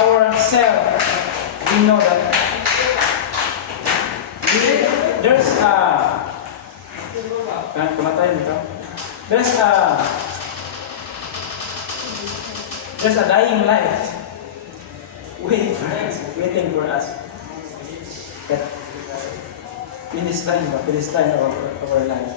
ourselves, we know that there's a dying life waiting for us. That finish line of our life.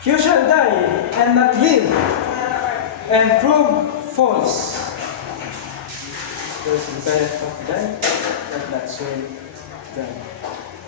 You shall die and not live, and prove false. First, desire of die, but not serve God.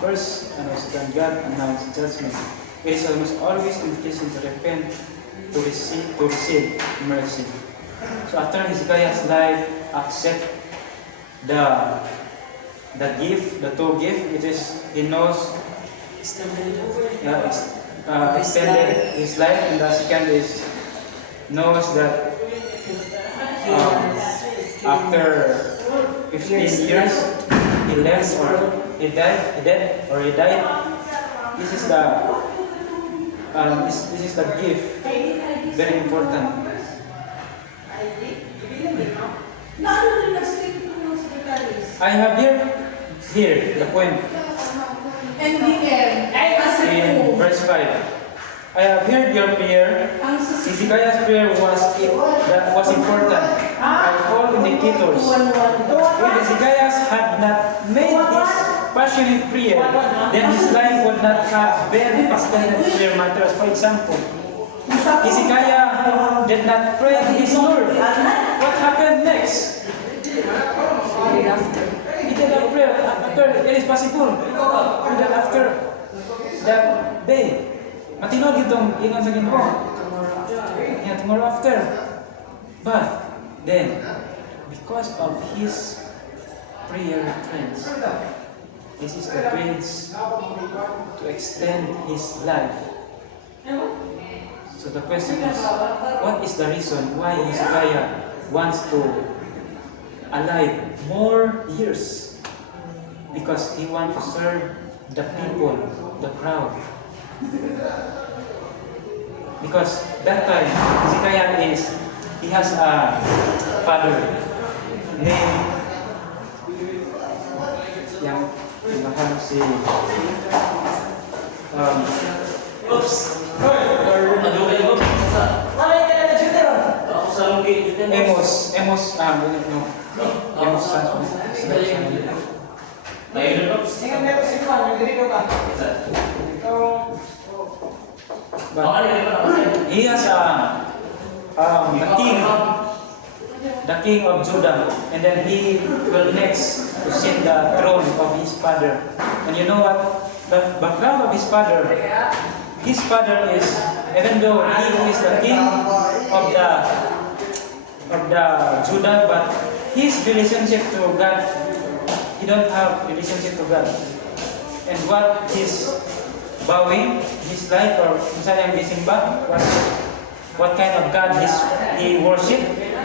First, second, God announced judgment. It is almost always invitation to repent, to receive mercy. So after Hezekiah's life, accept the gift, the two gift. It is he knows extended his life, and the second is knows that after 15 years he left or he died. This is the gift, very important. I have here the point. In verse 5, I have heard your prayer. Hezekiah's prayer was important by all indicators. If Hezekiah had not made this passionate prayer, then his life would not have been extended clear matters. For example, Hezekiah did not pray his Lord. What happened next? He did not pray after. It is possible that after that day, matinog itong ingon sa Ginoo. Yeah, tomorrow after. But then, because of his prayer, friends, this is the grace to extend his life. So the question is, what is the reason why Hezekiah wants to alive more years? Because he wants to serve the people, the crowd. Because that time, Hezekiah he has a father named Amos, he has the king of Judah, and then he will next to sit the throne of his father. And you know what? The background of his father is, even though he is the king of the Judah, but his relationship to God, he don't have relationship to God. And what he's bowing his life, or sayang gisimba, what kind of God he worship?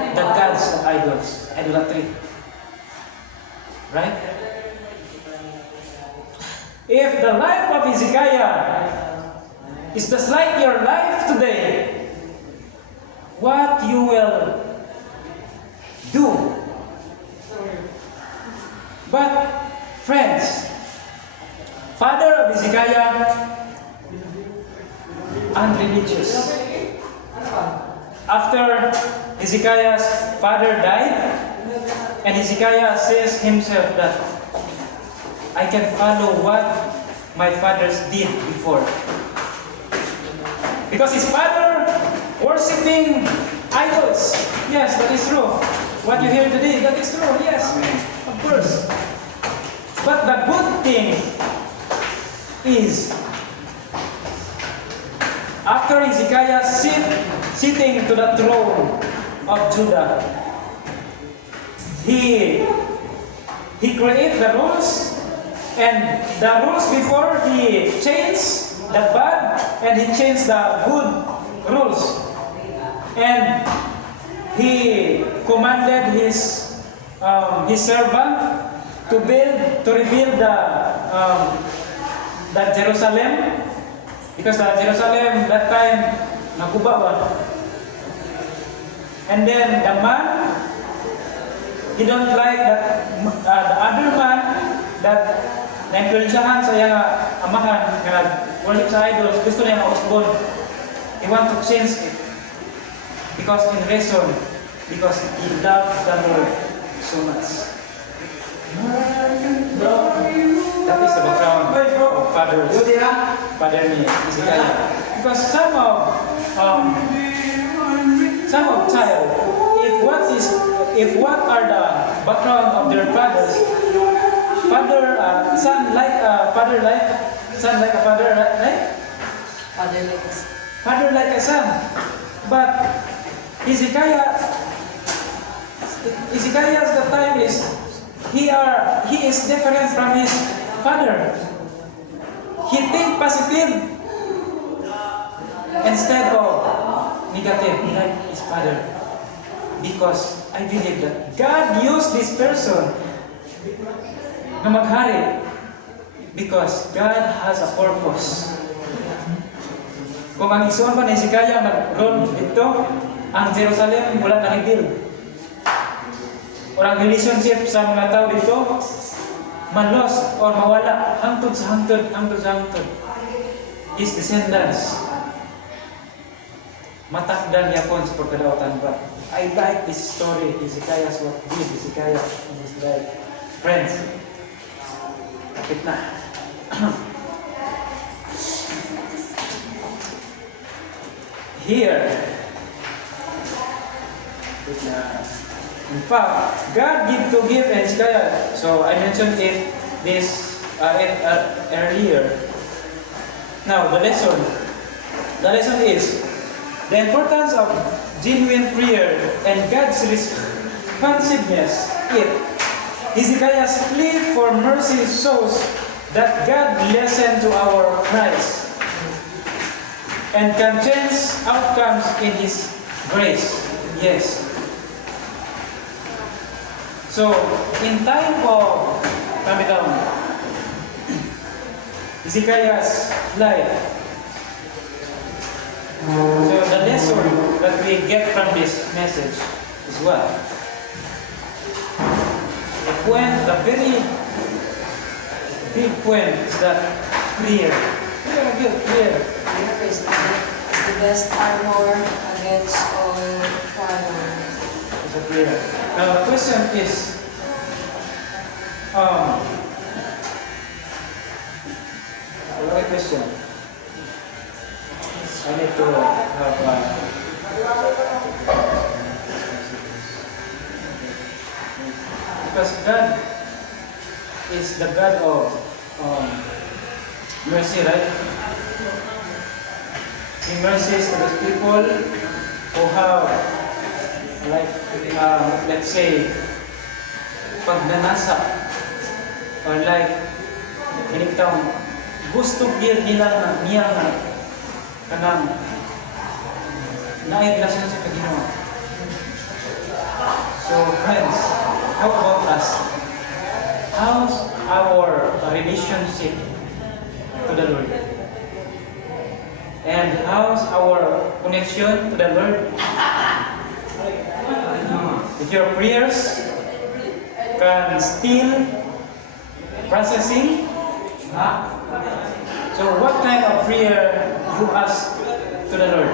The gods of idols, idolatry. Right? If the life of Hezekiah is just like your life today, what you will do? But friends, father of Hezekiah, unreligious. After Hezekiah's father died, and Hezekiah says himself that I can follow what my fathers did before. Because his father worshipping idols. Yes, that is true. What you hear today, that is true. Yes, of course. But the good thing is, after Hezekiah sitting to the throne of Judah, he created the rules, and the rules before he changed the bad and he changed the good rules, and he commanded his servant to rebuild the Jerusalem. Because Jerusalem that time naguba ba. And then the man, he don't like that the other man that na-influensyahan sa iyang amahan nga worship sa idols, gusto niya ma-usbon. He want to change it. Because in reason, because he loved the Lord so much. That is the background of Father ni Hezekiah. Because some of child, if what are the background of their fathers, son like a father, right? Father like a son. But Hezekiah's the time is he is different from his father. He think positive instead of negative like his father. Because I believe that God used this person na maghari because God has a purpose. Kung ang isuon pa ni Hezekiah nag-rule dito, ang Jerusalem wala na-rebuild. O ang relationship sa mga tao dito, malos or mawala hangtod sa hangtod. His descendants matakdan yapon sa pagkadautan ba. I like this story. Hezekiah's what did Hezekiah in his life. Friends, kapit na. Here, in fact, God give Hezekiah. So I mentioned it earlier. Now the lesson is the importance of genuine prayer and God's responsiveness. Hezekiah's plea for mercy shows that God listens to our cries and can change outcomes in His grace. Yes. So, in time of Hezekiah's life, so the lesson that we get from this message is what? The very big point is that prayer. Prayer is the best armor against all trials. It's a prayer. Now the question is, what question? I need to have because God is the God of mercy, right? He mercies to those people who have, like, let's say, pagnanasa, or like, ganitong gusto nila niya na kanang naiglasan sa Panginoon. So friends, how about us? How's our relationship to the Lord? And how's our connection to the Lord? If your prayers can still processing, so what kind of prayer you ask to the Lord?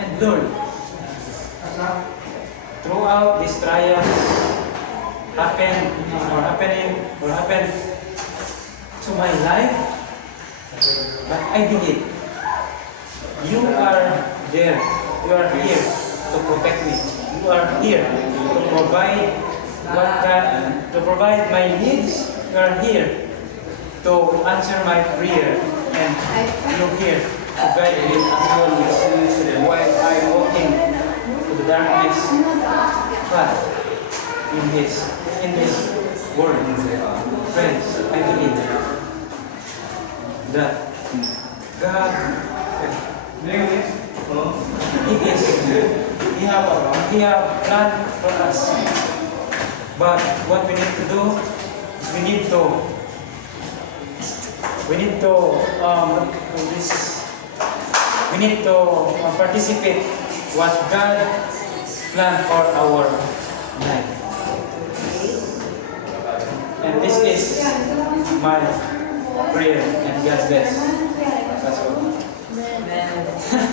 And Lord, throughout these trials happened to my life, but I believe you are there. You are here to protect me. You are here to provide my needs. You are here to answer my prayer, and you are here to guide me as always while I am walking to the darkness path in this world. Friends, I believe that God, He have plan for us. But what we need to do is we need to we need to this we need to participate what God planned for our life. And this is my prayer, and God bless. That's all. Amen.